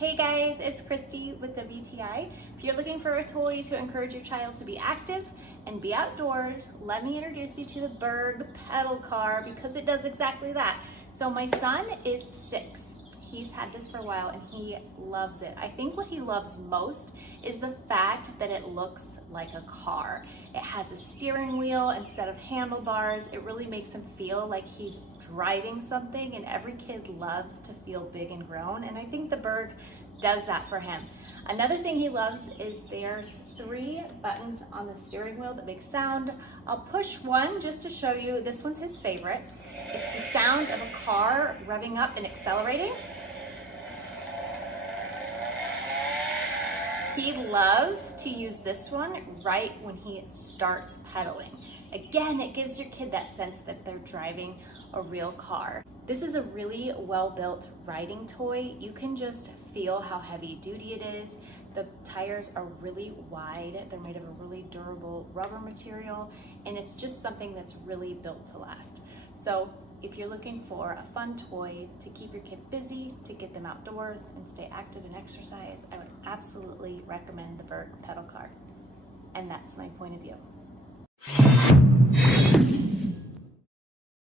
Hey guys, it's Christy with WTI. If you're looking for a toy to encourage your child to be active and be outdoors, let me introduce you to the Berg pedal car because it does exactly that. So my son is 6. He's had this for a while and he loves it. I think what he loves most is the fact that it looks like a car. It has a steering wheel instead of handlebars. It really makes him feel like he's driving something, and every kid loves to feel big and grown, and I think the Berg does that for him. Another thing he loves is there's 3 buttons on the steering wheel that make sound. I'll push one just to show you. This one's his favorite. It's the sound of a car revving up and accelerating. He loves to use this one right when he starts pedaling. Again, it gives your kid that sense that they're driving a real car. This is a really well-built riding toy. You can just feel how heavy duty it is. The tires are really wide. They're made of a really durable rubber material, and it's just something that's really built to last. So if you're looking for a fun toy to keep your kid busy, to get them outdoors and stay active and exercise, I would absolutely recommend the Berg pedal car. And that's my point of view.